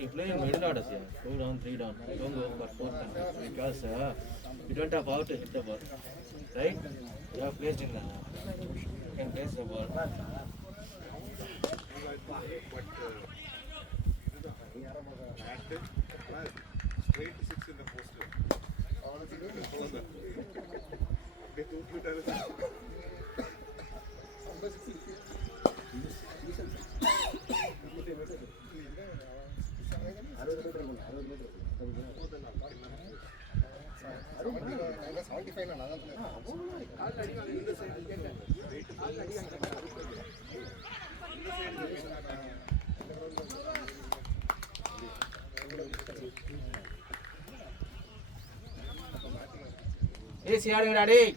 You play in middle orders here, 2 down, 3 down. Don't go for 4 down because you don't have power to hit the ball, right? You have placed in the, you can place the ball. Straight 6 in the poster. Hey, see you ready?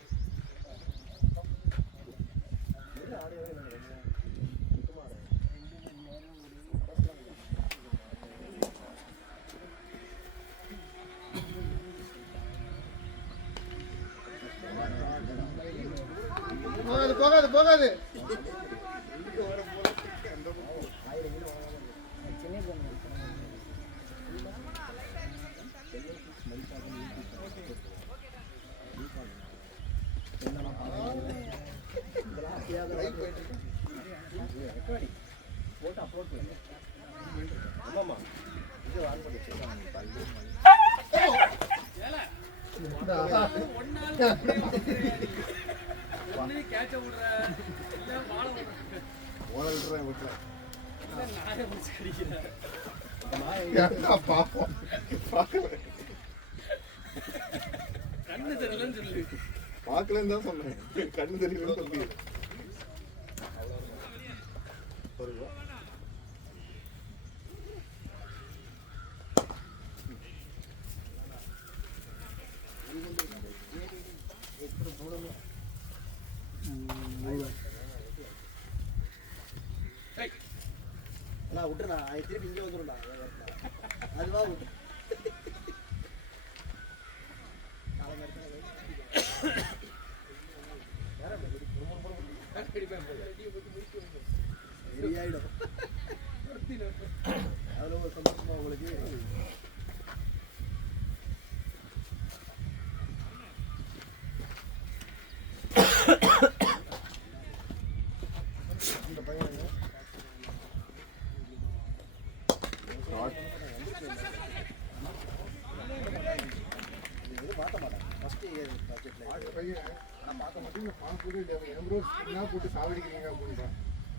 போகாது பாக்கலன்னு தான் சொன்னேன். கண்ணு தெரியலன்னு சொல்லி நான் விட்டுறா திருப்பி இங்கே வந்துடும்டா அதுவா விட்டு சரியாயிடும் அவ்வளோ ஒரு சந்தோஷமா உங்களுக்கு இந்த பையன் பார்க்க மாட்டேன் ஃபஸ்ட்டு பட்ஜெட்டில் பையன் நான் பார்க்க மாட்டேன் இந்த ஃபார்ம் போட்டு என் ப்ரோ என்ன போட்டு சாவடிக்கிறீங்க அப்படின்றான்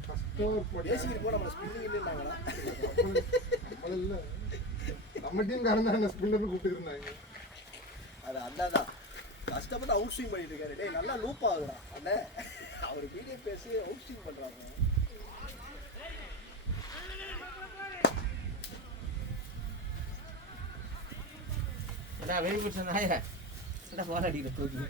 ஃபஸ்ட்டு ஒரு பேசிக்கிட்டு இருக்கோம் நம்மளை ஸ்பின்னிங் இல்லைன்னாங்களா நம்மள நம்ம டீம் காரன் தான் ஸ்பின்னர் கூப்பிட்டு இருந்தாங்க அது அண்ணாதான் கஷ்டப்பட்டு அவுட் ஸ்விங் பண்ணிட்டு இருக்காரு டேய் நல்லா லூப் ஆகுறா அண்ணே அவர் வீடியோ பேசி அவுட் ஸ்விங் பண்றாங்க அடா வெரி குட் சொன்னாய அடா பால் அடிக்கிற தூக்கி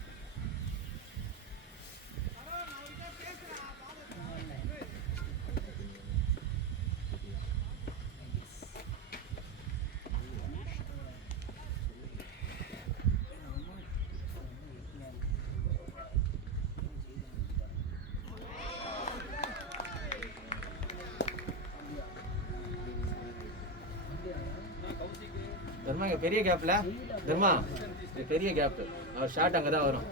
தர்மா இங்க பெரிய கேப்ல தர்மா இது பெரிய கேப் அவர் ஷாட் அங்கே தான் வரும்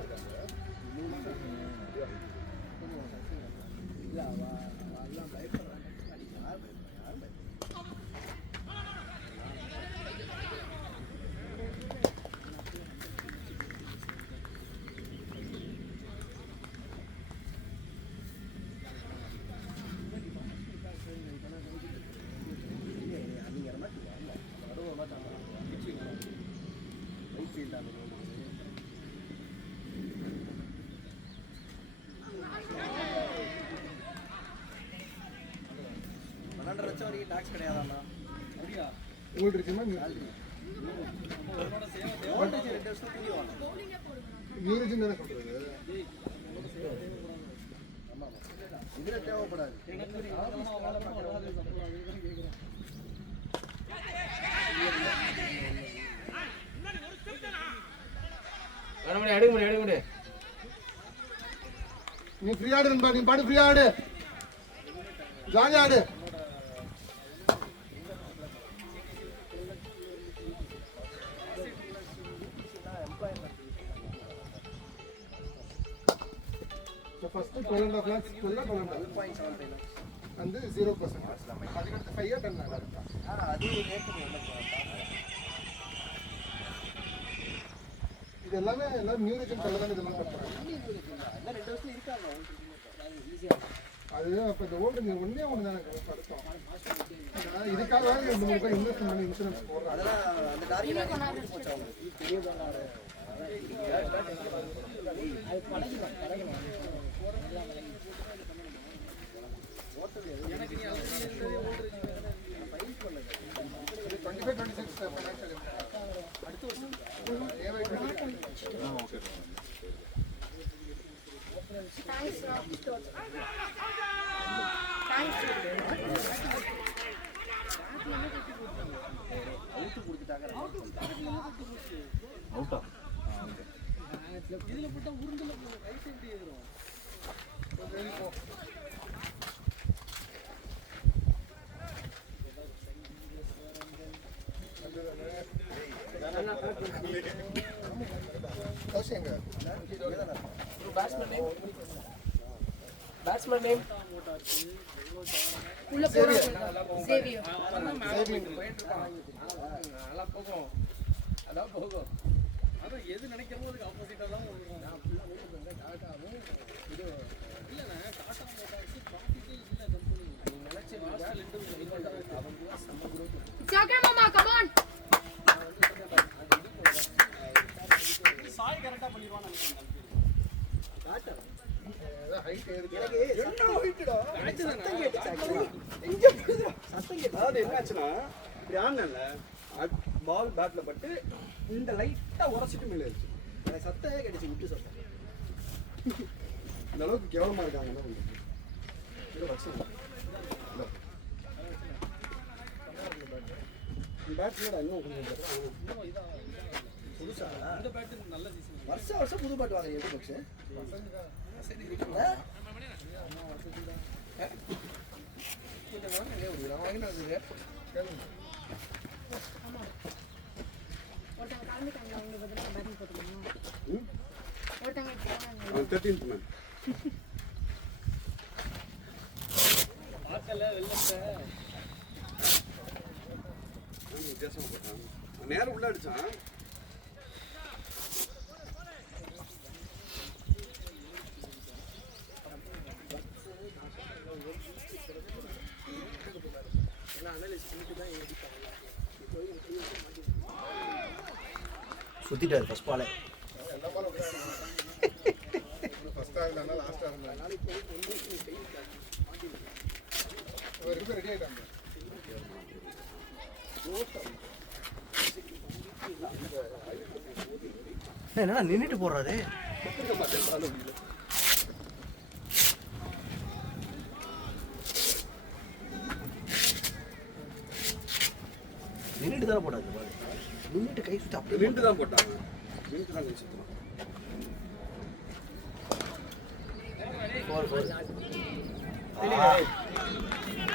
டாக்ஸ் கிடையாதாண்ணா அப்படியா உங்களுக்கு இருக்குன்னா வோல்டேஜ் 2 வருஷம் புரிய வாங்க நியூரஜன் தானே சொல்றது இதுல தேவைப்படாது எடுக்க முடியும் நீ ஃப்ரீ ஆடு நண்பா நீ பாடு ஃப்ரீ ஆடு ஜாலி ஆடு ஃபர்ஸ்ட் 12.5 lakhs 12.5 வந்து 0% அதுக்கு 5 10 அது ரேட் இது எல்லாமே எல்லாம் நியூரஜன் கலர் தான் இதெல்லாம் பண்றாங்க என்ன 2 வருஷம் இருக்காங்க அது அப்ப இந்த ஓல்டு நீ ஒண்ணே ஒண்ணு தான் எனக்கு அர்த்தம் இதுக்காக இந்த ரூபாய் இன்வெஸ்ட் பண்ணி இன்சூரன்ஸ் போடுறாங்க அதெல்லாம் அந்த டார்கெட் பண்ணி போச்சு அவங்க பெரிய பண்ணாரு அது பழகிடும் எனக்கு நீ ஃபைல் பண்ணல 25 26 ஃபைனான்ஷியல் அடுத்த வருஷம் ஏவை ஓகே Thanks, Thanks. அவுட் கொடுத்துட்டாங்க அவுட்டா இதுல போட்டா உருண்டல ரைட் எப்படி ஏறும் கௌஷிங்க பேட்ஸ்மேன் நேம் உள்ள போறோம் சேவியர் நல்லா போகும் அதான் போகும் அதான் எது நினைக்கிறோமோ அதுக்கு ஆப்போசிட்டா தான் இது இல்லைண்ணா டாடா மோட்டார்ஸ் ப்ராஃபிட்டே இல்லை கம்பெனி நீங்கள் நினைச்ச It's okay, Mama. Come on. Sai கரெக்டாக பண்ணிடுவான்னு நினைக்கிறேன் அதாவது என்னாச்சுன்னா இப்படி ஆடல பால் பேட்ல பட்டு இந்த லைட்டா உரசிட்டு மேலே ஆயிடுச்சு எனக்கு சத்தமே கிடைச்சு விட்டு சத்தம் இந்த அளவுக்கு கேவலமா இருக்காங்க என்ன பண்றது? பேட் இல்லடா இன்னும் கொஞ்சம் புதுசா இந்த பேட் நல்ல சீசன். வருஷம் புது பாட்டு வாங்க எப்படி பக்ஷ ஒருத்தங்க கிளம்பிட்டாங்க அவங்க பதிலா பேட்டிங் போட்டுக்கணும் ஒருத்தங்க 13th மேன் பார்க்கல வெள்ளத்தை வித்தியாசமா போட்டான். நேரம் உள்ள அடிச்சான். சுத்திட்டாரு ஃபர்ஸ்ட் பாலே ஃபர்ஸ்ட் ஆகுதுன்னா லாஸ்ட் ஆகுது ஒரு ரெடி ஆயிட்டாங்க என்னடா நின்னுட்டு போறாரு நின்னுட்டு தானே போடாது பாரு நின்னுட்டு கை சுத்தி அப்படியே நின்று தான் போட்டாங்க. நின்று தான் கை சுத்தலாம்.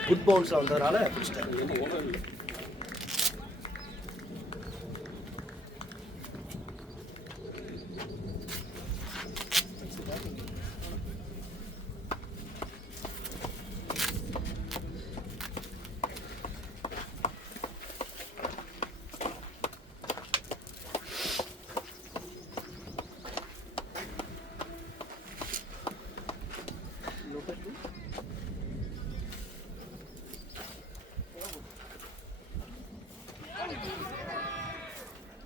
குட் பவுன்ஸ்ல வந்ததுனால பிடிச்சிட்டாரு என்ன ஓட இல்லை.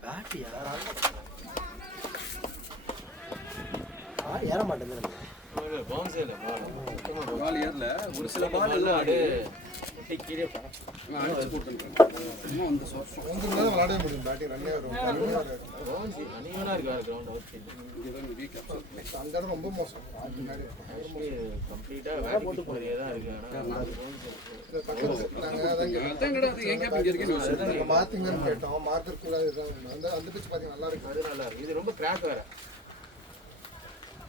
பேட்டியா ஏற மாட்டேங்குது பவுன்ஸே இல்லை பால் பால் ஏறல. ஒரு சில பால் நல்லா எல்லாம் ஆடு கீழே இவன் அடிச்சு போட்டுருக்கான். சும்மா வந்து சொர்சம். வந்து விளையாடவே முடியும் பேட்டிங் ரன்னே வரும் கம்மியாக வரும் பவுன்ஸ் அனிவனாக இருக்கு கிரவுண்ட் அவுட் சைடு இங்கதான் வீக் அப்செட். அங்கே தான் ரொம்ப மோசம் பின்னாடி ஆக்சுவலி கம்ப்ளீட்டாக வேலை போட்டு போகிறதே தான் இருக்கு ஆனால் இதை பக்கத்து நாங்கள் அதான் அதான் என்னடா அது எங்க இங்க இருக்கேன்னு யோசிச்சேன். நாங்கள் மாற்றிங்கன்னு கேட்டோம் மார்க்கெட்டுக்குள்ள இதுதான் அந்த அந்த பிச்சு பார்த்தீங்க நல்லா இருக்கு அது நல்லா இருக்கு இது ரொம்ப கிராக் வேற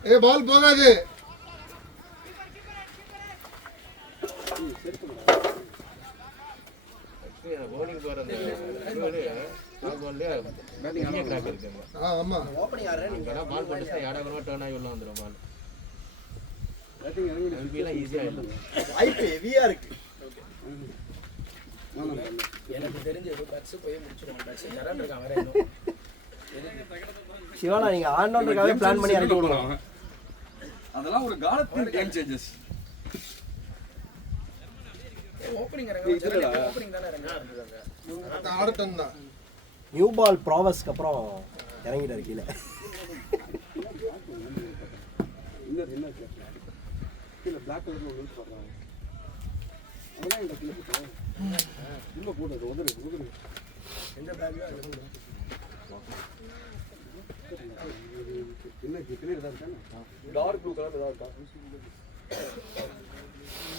ஏ பால் போகாது பவுலிங் போகிற அந்த பால்லேயே பேட்டிங் கிராக் இருக்குங்க ஆமாம் ஓப்பனிங் ஆடுறேன் நீங்கள் வேணா பால் போட்டுச்சுன்னா ஏடாகணும் டேர்ன் ஆகி உள்ள வந்துடும் பால் பேட்டிங் இறங்கி எல்பிலாம் ஈஸியாக ஆகிடும் வாய்ப்பு ஹெவியாக இருக்கு எனக்கு தெரிஞ்சு பட்ஸ் போய் முடிச்சிருவோம் பட்ஸ் கரண்ட் இருக்கான் வேற இன்னும் சிவானா நீங்க ஆண்டோன்றதுக்காகவே பிளான் பண்ணி இறக்கி விடலாம் அதெல்லாம் ஒரு காலத்தின் கேம் சேஞ்சஸ். ஓப்பனிங் இதுலடா. இறங்க ஓப்பனிங் தானே இறங்க ஆடட்டம் தான் நியூ பால் ப்ராவஸ்க்கு அப்புறம் இறங்கிட்டாரு கீழே என்ன கீழே பிளாக் கலர்ல ஒரு லூஸ் போடுறாங்க. அதெல்லாம் இந்த கீழே போட்டு உள்ள போடுறது உதறு எந்த பேக்ல என்ன கிளீர் தான் இருக்கானே. டார்க் ப்ளூ கலர் ஏதாவது இருக்கா?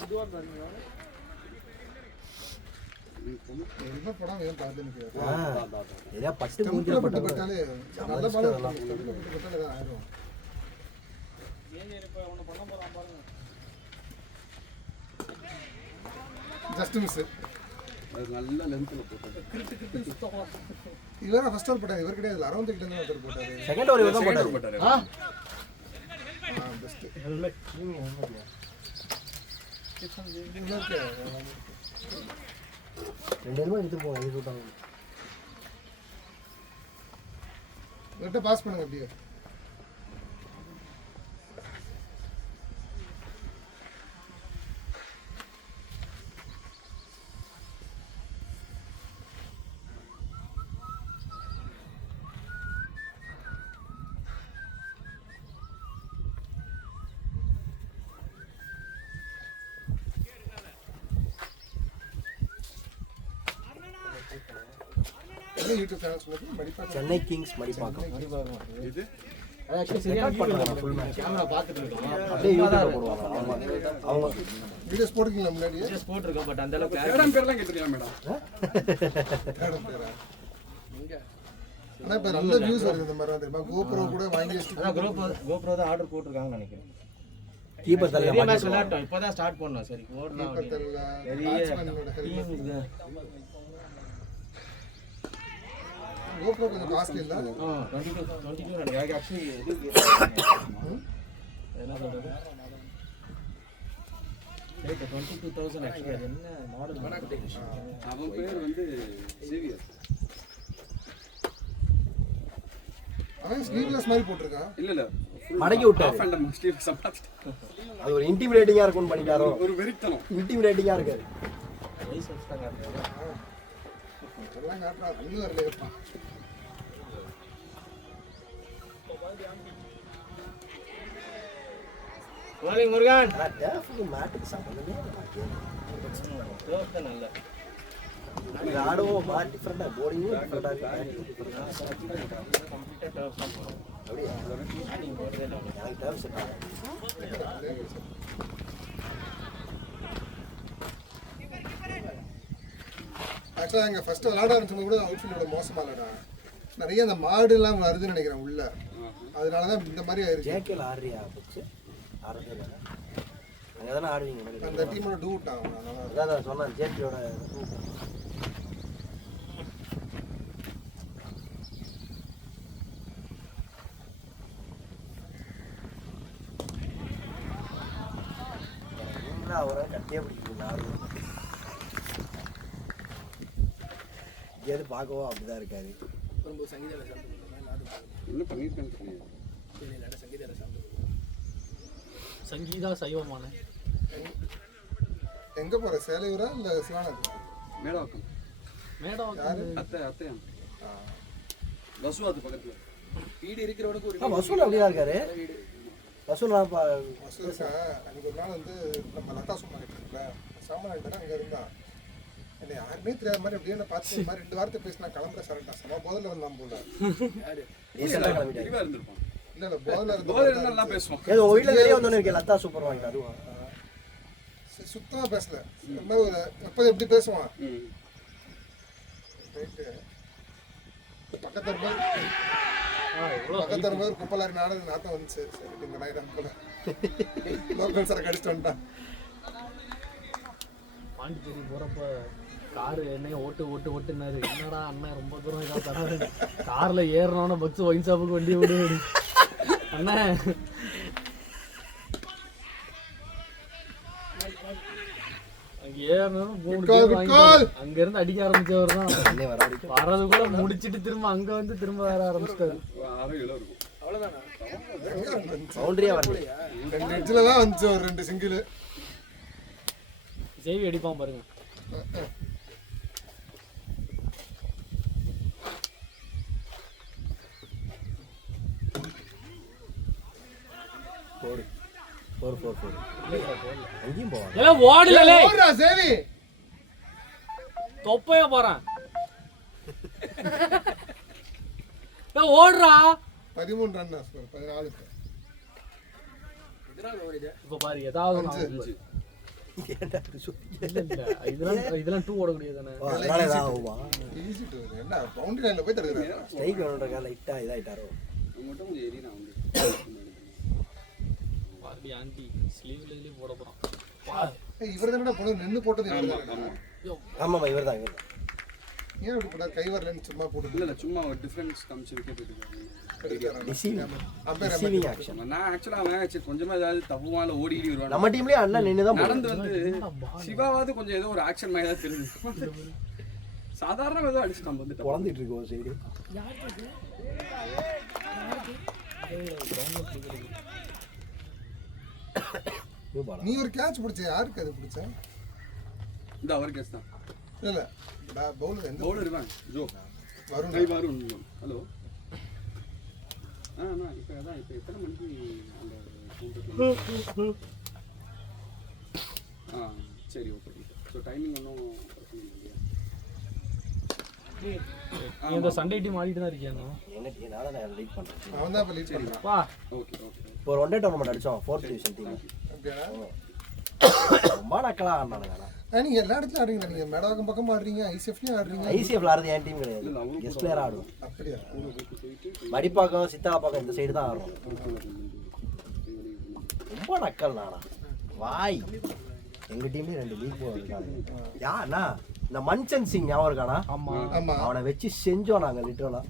இதுவா இருந்தாங்க. என்ன படம் ஏன் பார்த்து ஏதா பட்டு ஸ்டெம்பில் மூஞ்சில பட்டு பட்டு பட்டாலே நல்ல பாடம் ஸ்டெம்பில் பட்டு பட்டாலே தான் ஆயிடும் ஜஸ்ட் மிஸ் அது நல்ல லென்த்ல போட்டது. இவரா ஃபர்ஸ்ட் ஓவர் போட்டாங்க இவர் கிடையாது அரௌண்ட் கிட்ட தான் ஒருத்தர் போட்டாரு செகண்ட் ஓவர் இவன் Second போட்டாரு போட்டாரு. பெஸ்ட் ஹெல்மெட் ரெண்டு ஹெல்மெட் எடுத்து போங்க இது விட்டாங்க இவர்கிட்ட பாஸ் பண்ணுங்க அப்படியே யூடியூப் சேனல்ஸ் மடிப்பா சென்னை கிங்ஸ் மடிப்பாக்கம் இது ஆக்சுவலி சரியா ஃபுல் மேட்ச் கேமரா பார்த்துட்டு இருக்கோம். அப்படியே யூடியூப்ல போடுவாங்க. அவங்க வீடியோஸ் போட்டுருக்கீங்களா முன்னாடி? ஜஸ்ட் போட்டுருக்கோம் பட் அந்த அளவுக்கு மேடம் பேர்லாம் கேட்டுருக்கா மேடம்? தேடம் பேரா? ஆனா இப்ப நல்ல வியூஸ் வருது இந்த மாதிரி தெரியுமா? GoPro கூட வாங்கி வச்சுட்டு அதான் GoPro தான் ஆர்டர் போட்டுருக்காங்கன்னு நினைக்கிறேன். கீப்பர் தள்ள பெரிய மேட்ச் விளையாட்டோம். இப்போதான் ஸ்டார்ட் பண்ணோம். சரி ஓடலாம் தெரியல. பெரிய பேட்ஸ்மேனோட ஹெல்மெட். டீம் இது. GoPro கொஞ்சம் காஸ்ட்லி இல்ல? 22 நினைக்கிறேன். ஆக்சுவலி இது என்ன சொல்றது? ரேட் 22,000 ஆக்சுவலி அது என்ன மாடல்? அவன் பேர் வந்து சேவியர். அவன் ஸ்லீவ்லெஸ் மாதிரி போட்டுருக்கான். இல்ல மடக்கி விட்டாரு. ஆஃப் அண்ட் ஸ்லீவ் சம்பாதிச்சு அது ஒரு இன்டிமிடேட்டிங்கா இருக்கும்னு பண்ணிட்டாரோ. ஒரு வெறித்தனம். இன்டிமிடேட்டிங்கா இருக்காரு. ரைஸ் எக்ஸ்ட்ரா காட்டுறாங்க. எல்லாம் காட்டுறா. இன்னும் வரலையப்பா. ரோலிங் முருகன் ஆனா டேஃப்க்கு மேட்டுக்கு சம்பந்தமே இல்ல. தோத்த நல்ல இது ஆடவும் பா டிஃபரெண்டா போர்டிங்கும் டிஃபரெண்டா இருக்கு. கம்ப்ளீட்டா டர்ஃப் தான் போறோம். அப்படியே பேட்டிங் போறதே இல்ல. எனக்கு டேஃப் செட் ஆகும். ஆக்சுவலா எங்க ஃபர்ஸ்ட் விளையாட ஆரம்பிச்சது கூட அவுட்ஃபீல்டோட மோசமா விளையாடாங்க. நிறைய அந்த மாடு எல்லாம் வருதுன்னு நினைக்கிறேன் உள்ள. அதனாலதான் இந்த மாதிரி ஆயிருச்சு. ஜேகேல ஆடுறியா போச்சு? ஆடுறதே அங்கே தானே ஆடுவீங்க. அந்த டீமோட டூ விட்டாங்க. அதனால அதான் சொன்னேன் ஜேகேயோட. அவரை கட்டியே பிடிக்கும் ஆடுவோம். எது பார்க்கவும் அப்படிதான் இருக்காரு. ரொம்ப சங்கீதால சாப்பிட்டு என்ன பண்ணிருக்கேன்னு தெரியாது. சங்கீதால சாப்பிட்டு சங்கீதா சைவமான எங்க போற? சேலையூரா இல்ல சிவானது? மேடவாக்கம். மேடம் அத்தையா வசுவாத்து பக்கத்துல. வீடு இருக்கிறவனுக்கு ஒரு வசூல் அப்படிதான் இருக்காரு. வசூல் வசூலுக்கா அன்னைக்கு ஒரு நாள் வந்து நம்ம லதா சும்மா இருக்குல்ல சாமராஜ் அங்கே இருந்தா என்னை யாருமே தெரியாத மாதிரி அப்படியே என்ன பார்த்து இந்த மாதிரி 2 வாரத்தை பேசினா கிளம்புற சரண்டா சம போதில் வந்தான் போல. தெளிவா இருந்திருப்பான். இல்ல போதில் போதை இருந்தா நல்லா பேசுவான். ஏதோ உங்க வீட்டில் வெளியே வந்தோன்னு இருக்கேன் லதா சூப்பர் வாங்கி அதுவும் சுத்தமா பேசல. ரொம்ப ஒரு எப்போது எப்படி பேசுவான் ரைட்டு. பக்கத்து வரும்போது குப்பலாரி நாடு நாத்தம் வந்துச்சு. சரி இந்த நாய் தான் போல லோக்கல் சரக்கு அடிச்சுட்டு வந்துட்டான். பாண்டிச்சேரி போறப்ப காரு என்னைய ஓட்டுனாரு. என்னடா அண்ணன் ரொம்ப தூரம் இதா தராரு. கார்ல ஏறணும்னா பக்ஸ் ஒயின் ஷாப்புக்கு வண்டி விடு அண்ணன். அங்க ஏறணும் 3 பேர் வாங்கிட்டாங்க. அங்க இருந்து அடிக்க ஆரம்பிச்சவர் தான் வர்றது கூட முடிச்சிட்டு திரும்ப அங்க வந்து திரும்ப வர ஆரம்பிச்சிட்டாரு. 6 இருக்கும். அவ்வளவுதானா? பவுண்டரியா வரல. 2 எட்ஜில் தான் வந்துச்சு ஒரு 2 சிங்கிள். சேவி அடிப்பான் பாருங்க. போடு 4 அங்கேயும் போவாங்க. எல்லாம் ஓடல ஓடுறா சேவி. தொப்பையா போறான். ஓடுறா 13 ரன் 14. இதனால ஒரு இது இப்ப பாரு ஏதாவது ஏன்டா இப்படி சொல்றீங்க? இதெல்லாம் 2 ஓடக்கூடியது தானே. அதனால ஏதாவது ஆகுமா? ஈஸி டு என்ன பவுண்டரி லைன்ல போய் தடுக்குறாங்க. ஸ்ட்ரைக் வேணுன்றக்கா லைட்டா இதாயிட்டாரோ. மட்டும் கொஞ்சம் ஏறி நான் வந்து பாருடி ஆண்டி ஸ்லீவ்லயே போட போறான். இவர் தானே போன நின்னு போட்டது இவர் ஆமா தானே. ஆமாம்மா இவர் தான். ஏன் அப்படி போட்டார்? கை வரலன்னு சும்மா போட்டு இல்ல சும்மா ஒரு டிஃபரன்ஸ் காமிச்சு விக்கெட் எடுத்துருக்காங்க. Deceiving action. நான் ஆக்சுவலா அவன் சரி கொஞ்சமா ஏதாவது தப்புவால ஓடிடி வருவான். நம்ம டீம்லயே அண்ணன் நின்னு தான் நடந்து வந்து சிவாவாவது கொஞ்சம் ஏதோ ஒரு ஆக்ஷன் மாதிரி தான் தெரியுது. சாதாரண ஏதோ அடிச்சுட்டான் வந்துட்டு குழந்தைட்டு இருக்கு ஒரு சைடு. நீ ஒரு கேட்ச் பிடிச்ச யாருக்கு அது பிடிச்ச? இந்த அவர் கேஸ் தான். இல்ல பவுலர் எந்த பவுலர் இவன் ஜோ வருண். கை வருண். ஹலோ நான் இப்போ அதான் இப்போ எத்தனை மணிக்கு அந்த சரி ஓகே. ஸோ டைமிங் ஒன்றும் பிரச்சனை இல்லையா? இந்த சண்டே டீம் ஆடிட்டு தான் இருக்கியா? என்ன டீம் நான் தான் லீட் பண்றேன். அவன் தான் இப்போ லீட் பண்ணுறான். வா ஓகே ஓகே. இப்போ ஒரு 1 டே டோர்னமெண்ட் அடிச்சோம் 4th டிவிஷன் டீம். அப்படியா? ரொம்ப நக்கலா ஆடுனானுங்க. நீங்கள் எல்லா இடத்துலையும் ஆடுறீங்க. நீங்கள் மேடவாக்கம் பக்கம் ஆடுறீங்க, ஐசிஎஃப்லையும் ஆடுறீங்க. ஐசிஎஃப்ல ஆடுறது என் டீம் கிடையாது. கெஸ்ட் பிளேயரா ஆடுவோம். அப்படியா? மடிப்பாக்கம் சித்தாப்பாக்கம் இந்த சைடு தான் ஆடுறோம். ரொம்ப நக்கல் நானா வாய். எங்க டீம்லயும் 2 லீக் போயிருக்காங்க. யாருன்னா இந்த மன்சன் சிங் ஞாபகம் இருக்கானா? ஆமா ஆமா. அவனை வச்சு செஞ்சோம் நாங்க லிட்டரலா.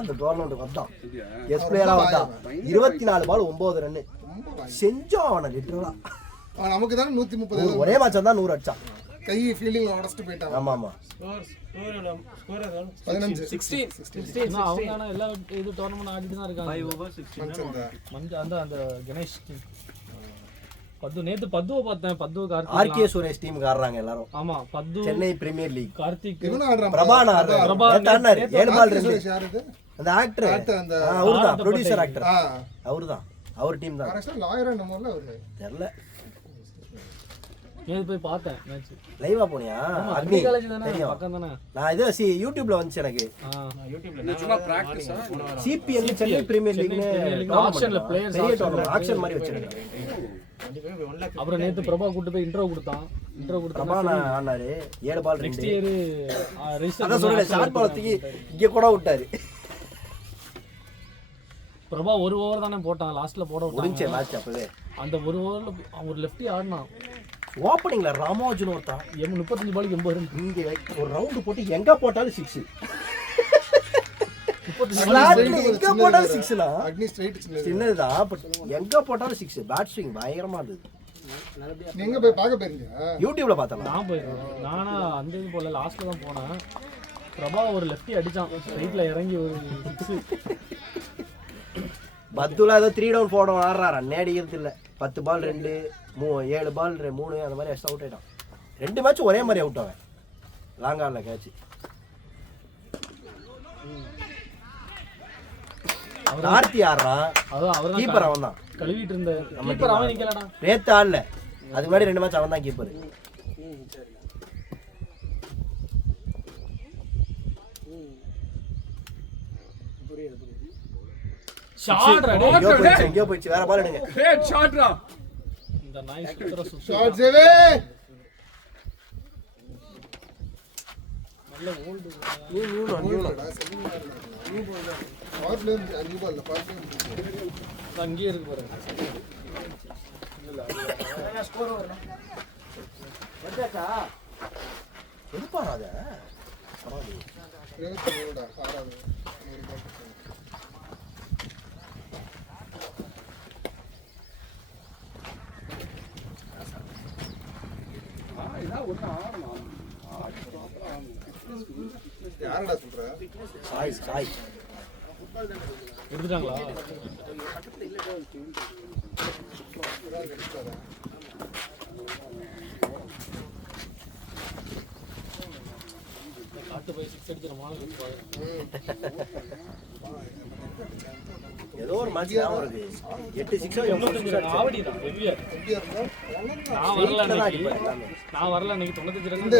அந்த டோர்னமெண்ட் வந்தான் சரியா? கெஸ்ட் பிளேயரா வந்தான். 24 பால் 9 ரன் ரொம்ப வாய். செஞ்சோம் அவனை லிட்டரலா. அவன் நமக்கு தானே 130 ஒரே மேட்ச் வந்தா 100 அடிச்சான். கை ஃபீல்டிங்ல உடச்சிட்டு போயிட்டான். ஆமா ஆமா. ஸ்கோர் 15 16 இன்னும் அவங்க ஆனா எல்லா இது டோர்னமெண்ட் ஆடிட்டு தான் இருக்காங்க. 5 over 16 மனுஷன் தான். அந்த கணேஷ் team. பத்து நேத்து பத்துவை பார்த்தேன். பத்து கார்த்திக் ஆர்கே சுரேஷ் டீமுக்கு ஆடுறாங்க எல்லாரும். ஆமா பத்து சென்னை பிரீமியர் லீக். கார்த்திக் இவனும் ஆடுறான். பிரபான் ஆடுறாரு. பிரபா நேத்து ஆடினாரு. 7 பால் 2. சுரேஷ் யார் இது? அந்த ஆக்டர் அந்த அவர்தான் ப்ரொடியூசர் ஆக்டர். ஆ அவர்தான் அவர் டீம் தான். கரெக்டா லாயரா நம்மள அவரு. தெரியல. நேத்து போய் பார்த்தேன் மேட்ச். லைவா போனியா? அக்னி அக்னி காலேஜ் தானே தெரியும். பக்கம் தானே. நான் இது யூடியூப்ல வந்துச்சு எனக்கு. யூடியூப்ல சும்மா பிராக்டிஸா? சிபிஎல் சென்னை பிரீமியர் லீக்னு ஆக்ஷன்ல பிளேயர்ஸ் பெரிய டோர்னமெண்ட் ஆக்ஷன் மாதிரி வச்சிருக்காங்க. 1 lakh. அப்புறம் நேத்து பிரபா கூட்டு போய் இன்ட்ரோ கொடுத்தான். இன்ட்ரோ பிரபான் கொடுத்தா ஆனாரு 7 பால் நெக்ஸ்ட் 2. இயர் அதான் சொல்றேன் ஷார்ட் பால் தூக்கி இங்க கூட விட்டாரு. பிரபா ஒரு ஓவர் தானே போட்டான். லாஸ்ட்ல போட முடிஞ்ச விட்டாங்க. மேட்ச் அப்பவே. அந்த ஒரு ஓவர்ல ஒரு லெஃப்டி ஆடினான். ஓப்பனிங்ல ராமோஜன் ஒருத்தான் 35 பாலுக்கு 80 ரன். இங்க ஒரு ரவுண்ட் போட்டு எங்க போட்டாலும் 6. 35 எங்க போட்டாலும் 6னா அக்னி ஸ்ட்ரைட் சின்னது. சின்னதுதான் பட் எங்க போட்டாலும் 6. பேட் ஸ்விங் பயங்கரமா இருந்தது. நீங்க போய் பார்க்க போயிருந்தீங்க? யூடியூப்ல பார்த்தேன். நான் போயிருக்கேன். நானா அந்த இது போல லாஸ்ட்ல தான் போனேன். பிரபா ஒரு லெஃப்டி அடிச்சான். ஸ்ட்ரைட்ல இறங்கி ஒரு 6. பத்துலா ஏதோ 3 டவுன் 4 டவுன் ஆடுறாரு. அன்னே அடிக்கிறது இல்லை. 10 பால் 2 7 பால் 3 அந்த மாதிரி எக்ஸ்ட்ரா அவுட் ஆயிட்டான். 2 மேட்ச் ஒரே மாதிரி அவுட் ஆவேன். Long ஆடல catch. கார்த்தி ஆடுறான். அதான் அவர் கீப்பர் அவன் தான். கழுவிட்டு இருந்த கீப்பர் அவன் நிக்கலடா. நேத்து ஆடல. அதுக்கு முன்னாடி 2 மேட்ச் அவன் தான் கீப்பர். Shot ready. எங்கேயோ போயிடுச்சு. வேற பால் எடுங்க. ஹெட் ஷாட்ரா. இந்த நாய் சுத்தற சுத்தம். ஷாட் சேவே. நல்ல ஓல்டு. பவர் பிளே அஞ்சு பால்ல பவர் பிளே. அங்கேயே இருக்கு பாருங்க. ஸ்கோர் வரணும். வந்தாச்சா? எதுப்பாரா அத? 23 ஆறாவது. ஒரு பால். இதா ஒண்ணு ஆடணும். யாரடா சொல்ற? சாய் எடுத்துட்டாங்களா? காட்டு போய் 6 அடிச்சிரமா? ஏதோ ஒரு மேட்ச் ஞாபகம் இருக்கு. 8 6 95 ரன் ஆவடிடா. ஹெவியா. எப்படியா இருந்தா? நான் வரல அன்னைக்கு. நான் வரல அன்னைக்கு 95 ரன். இந்த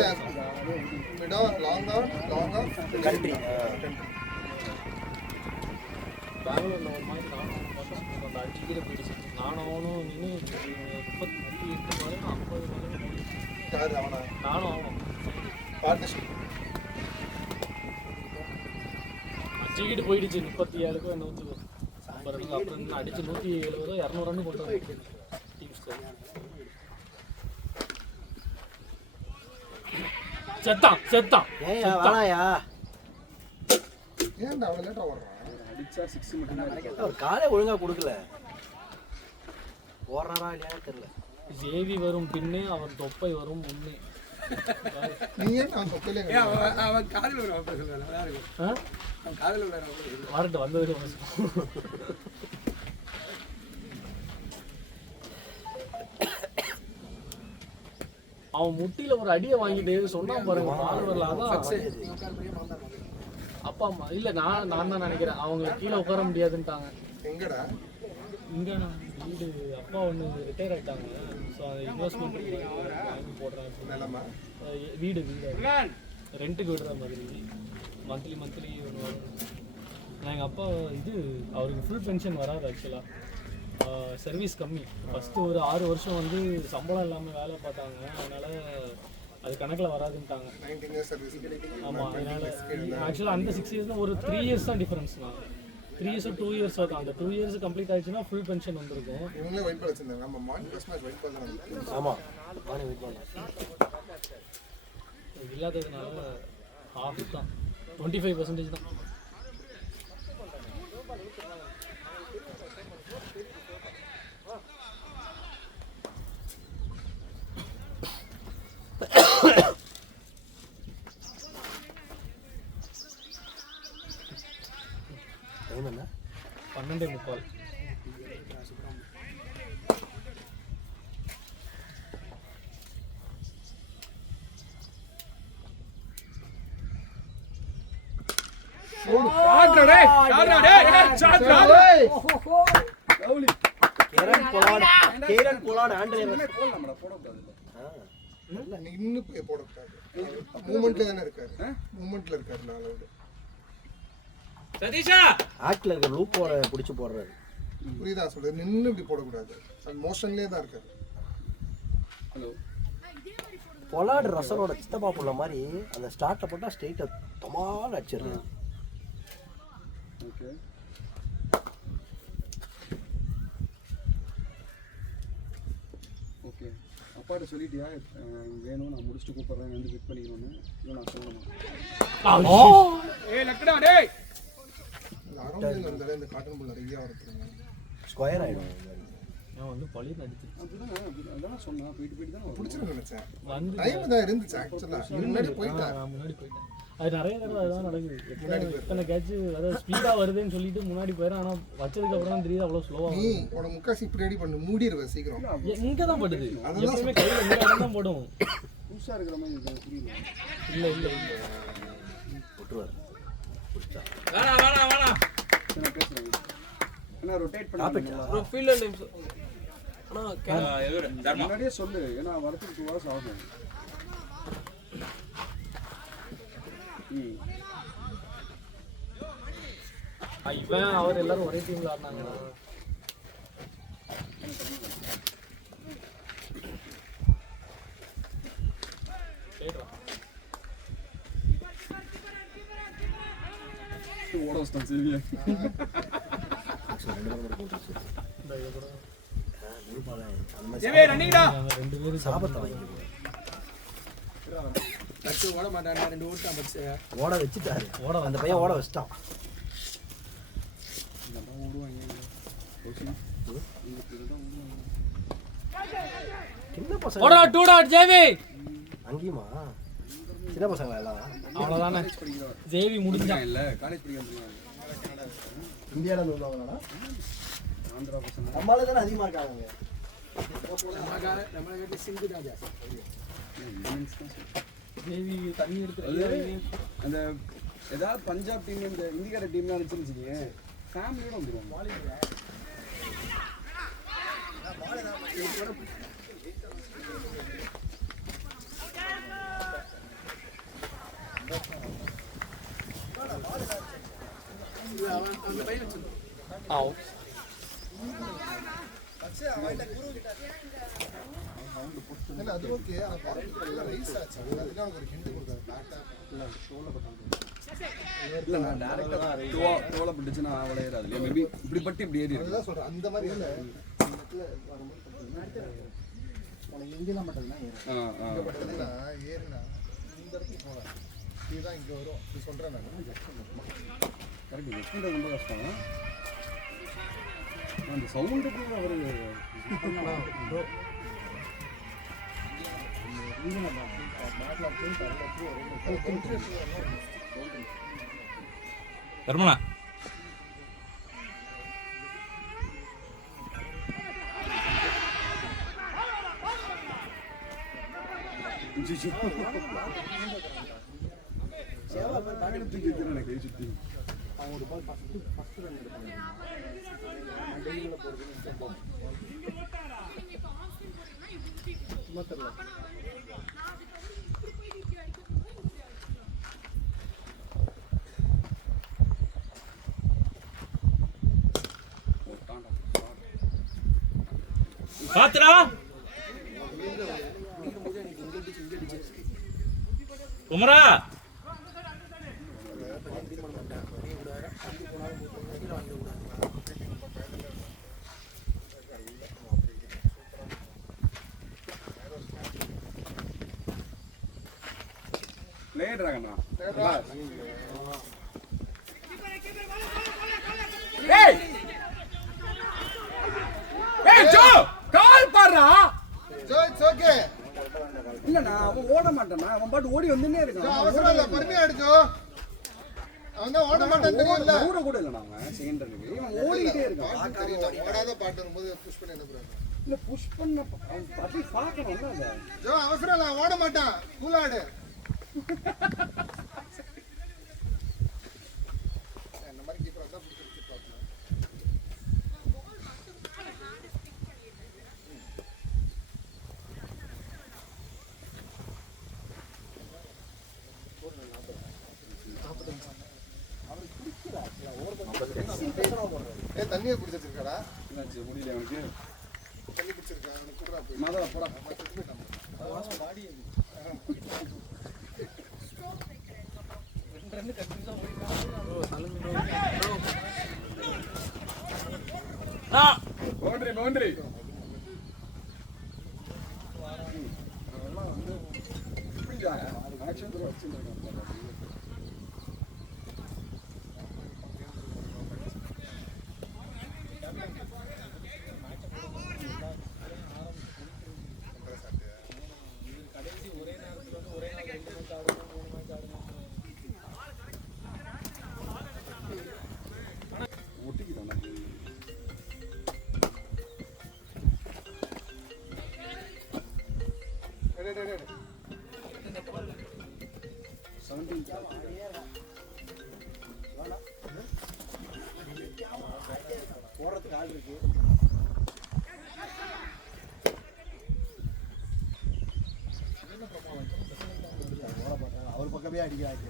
மிடா லாங்கா கண்ட்ரி பெங்களூர்ல ஒரு மாதிரி நானும் பார்த்தா அடிச்சுக்கிட்டே போயிடுச்சு. நானும் அவனும் நின்று 38 பால் 50 பால் யாரு அவனா? நானும் அவனும் பார்ட்னர்ஷிப். அடிச்சுக்கிட்டு போயிடுச்சு. 37க்கோ 150. அப்புறம் அடிச்சு 170 200 ரன் கொண்டு வந்தோம் டீம் ஸ்கோர். செத்தான் ஏயா வாடாயா. ஏன்டா அவன் லேட்டா ஓடுறான்? அடிச்சா 6 மட்டும் தான். அவர் காலே ஒழுங்கா கொடுக்கல. ஓடுறாரா இல்லையானே தெரியல. ஜேவி வரும் பின்னே அவன் தொப்பை வரும் முன்னே. நீ ஏன் அவன் தொப்பிலே அவன் காதுல ஒரு ஆஃபர் சொல்றான். நல்லா இருக்கும். அவன் காதுல ஒரு ஆஃபர். வரட்டு வந்ததுக்கு அவன் முட்டியில ஒரு அடியை வாங்கிட்டு சொன்னா பாருங்க. பால் வரல. அதான் அப்பா அம்மா இல்ல நான் தான் நினைக்கிறேன். அவங்க கீழே உட்கார முடியாதுன்ட்டாங்க. எங்கடா? இங்க நான் வீடு அப்பா ஒன்று ரிட்டையர் ஆயிட்டாங்க. ஸோ அதை இன்வெஸ்ட்மெண்ட் வாங்கி போடுறேன். நிலமா? வீடு ரெண்ட்டுக்கு விடுற மாதிரி மந்த்லி ஒன்று வரும். நான் எங்கள் அப்பா இது அவருக்கு ஃபுல் பென்ஷன் வராது ஆக்சுவலாக, சர்வீஸ் கம்மி. ஃபஸ்ட்டு ஒரு 6 வருஷம் வந்து சம்பளம் இல்லாமல் வேலை பார்த்தாங்க, அதனால் அது கணக்கில் வராதுன்ட்டாங்க. 19 years service. ஆமாம், அதனால் ஆக்சுவலாக அந்த 6 இயர்ஸ் தான், ஒரு 3 இயர்ஸ் தான் டிஃப்ரென்ஸ் தான். 3 இயர்ஸ் 2 இயர்ஸ் தான். அந்த 2 இயர்ஸ் கம்ப்ளீட் ஆயிடுச்சுன்னா ஃபுல் பென்ஷன் வந்திருக்கும். இவங்களே ஒயிட் பால் வச்சிருந்தாங்க. நம்ம morning first match white ball தான். ஆமாம் நானே வெயிட் பண்ணேன். இது இல்லாததுனால ஹாஃப் தான், 25% தான். டைம் என்ன? 12:45. கேரன் பொலாட் ஆண்ட்ரே போடலாம்டா, போடக்கூடாது. நின்னு போய் போடக்கூடாது. மூமெண்ட்ல தானே இருக்காரு. மூமெண்ட்ல இருக்காரு. நாளோட சதீஷா ஆக்டில் இருக்க லூப்போட பிடிச்சி போடுறாரு. புரியுதா சொல்றது? நின்னு இப்படி போடக்கூடாது. அது மோஷன்லேயே தான் இருக்காரு. ஹலோ, பொலாட் ரசலோட சித்தப்பா புள்ள மாதிரி அந்த ஸ்டார்ட்டை போட்டால் ஸ்ட்ரெயிட்டாக தொமால் அடிச்சிடுறாரு. Okay okay. அப்பாட்ட சொல்லிட்டியா வேணும் நான் முடிச்சுட்டு கூப்பிட்றேன் வந்து பிக் பண்ணிக்கணும்னு? இல்லை நான் சொல்லணுமா? அரௌண்ட் இருந்தாலே இந்த காட்டன் பால் நிறைய வருதுங்க. ஸ்கொயர் ஆகிடும். நான் வந்து பழின்னு அடிச்சு அதான் சொன்னேன், போயிட்டு தானே பிடிச்சிருக்கு நினைச்சேன். வந்து டைம் தான் இருந்துச்சு ஆக்சுவலா. முன்னாடி போயிட்டேன். நான் முன்னாடி போயிட்டேன். அது நிறைய தடவை அதுதான் நடக்குது. எத்தனை கேட்ச் அதாவது ஸ்பீடாக வருதுன்னு சொல்லிட்டு முன்னாடி போயிடும், ஆனால் வச்சதுக்கு அப்புறம் தான் தெரியுது அவ்வளோ ஸ்லோவாக. நீ உன முக்காசி இப்படி ரெடி பண்ணு, மூடிடுவேன் சீக்கிரம். இங்கே தான் படுது, எப்பவுமே கையில் இந்த இடம் தான் படும். புதுசாக இருக்கிற மாதிரி இருக்கு, புரியல. இல்லை இல்லை இல்லை விட்டுருவார். பிடிச்சா வேணா சரி, நான் பேசுகிறேன். ஏன்னா ரொட்டேட் பண்ணி ப்ரோ ஃபீல்டர் நேம்ஸ் முன்னாடியே சொல்லு, ஏன்னா வரத்துக்கு 2 hours ஆகும். இவன் அவர் எல்லாரும் ஒரே டீம்ல ஆடினாங்க. ஓட வச்சிட்டான் சரியா. ரெண்டு பேரும் சாபத்தை வாங்கி ஓட மாட்டான், 2 ஓட்டான் பட்ஸ். ஓட வச்சுட்டாரு. அந்த பையன் ஓட வச்சிட்டான். சின்ன பசங்க அங்கேயுமா சின்ன பசங்களா எல்லாம்? அவ்வளோதானே ஜேவி முடிஞ்சான். இல்லை, காலேஜ் படிக்க இந்தியாவில் உள்ளவங்களா? ஆந்திரா பசங்க நம்மளால தானே அதிகமாக இருக்காங்க. நம்ம வீட்டு சிங்கு தான் ஜாஸ்தி. ஜேவி தண்ணி இருக்கிற அந்த ஏதாவது பஞ்சாப் டீம் இந்த இந்திக்கார டீம்லாம் இருந்துச்சுன்னு வச்சுக்கோங்க, ஃபேமிலியோட வந்துடுவாங்க. அந்த பையன் வச்சிருந்தோம். இல்ல அது ஓகே. அந்த ரைஸ் ஆச்சு. அதுதான் ஒரு ஹிண்ட் கொடுத்தாரு. பேட்டா இல்ல ஷோல போட்டாங்க. இல்லை, நான் டேரெக்டாக டோலை பட்டுச்சுன்னா அவளையாது இல்லையா, மேபி இப்படி பட்டு இப்படி ஏறி அதுதான் சொல்றேன். அந்த மாதிரி இல்ல. இந்த வரும்போது உனக்கு இங்கெல்லாம் மட்டும்தான் ஏறும். இங்க மட்டும்தான் ஏறினா இந்த இடத்துக்கு போவேன். இதுதான் இங்க வரும். இது சொல்றேன் நான். கரெக்ட். கெஸ்ட் பண்ணுறது ரொம்ப கஷ்டம். அந்த சவுண்டுக்கு அவர் தர்மனா தூக்கி வைக்கிறேன் கை சுற்றி. அவங்க பால் ஃபர்ஸ்ட் ரன் எடுப்பாங்க. டெய்லியில போறது சும்மா தெரியல. பாத்துடா குமரா லேட்ராகண்ணா ஜோ கால் பாடுறா ஜோ இட்ஸ் ஓகே இல்லண்ணா அவன் ஓட மாட்டானா அவன் பாட்டு ஓடி வந்துன்னே இருக்கான் அவசரம் இல்ல பொறுமையா அடிச்சோ அவன் தான் ஓட மாட்டான்னு தெரியல ஓட கூட இல்லண்ணா அவன் செகண்டருக்கு இவன் ஓடிட்டே இருக்கான் ஓடாத பாட்டு வரும்போது புஷ் பண்ணி என்ன ப்ரோ இல்ல புஷ் பண்ண அவன் பாட்டு பார்க்கணும்ல அத ஜோ அவசரம் இல்ல ஓட மாட்டான் கூலாடு என்ன மாதிரி கீப்பர் வந்தா பிடிச்சி பார்க்கலாம் தண்ணியை குடிச்சிருக்காடா என்னாச்சு முடியல அவனுக்கு தண்ணி குடிச்சிருக்கா அவனுக்கு கூடுறா போய் மதல போடா பவுண்டரி பவுண்டரி அதெல்லாம் வந்து ஆக்ஷன் த்ரோ வச்சிருக்காங்க போறதுக்கு ஆள் இருக்கு அவர் பக்கமே அடிக்கிறாங்க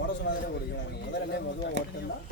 ஓட சொன்னாலே ஓடிக்கலாம் முதல்ல மெதுவாக ஓட்டலாம்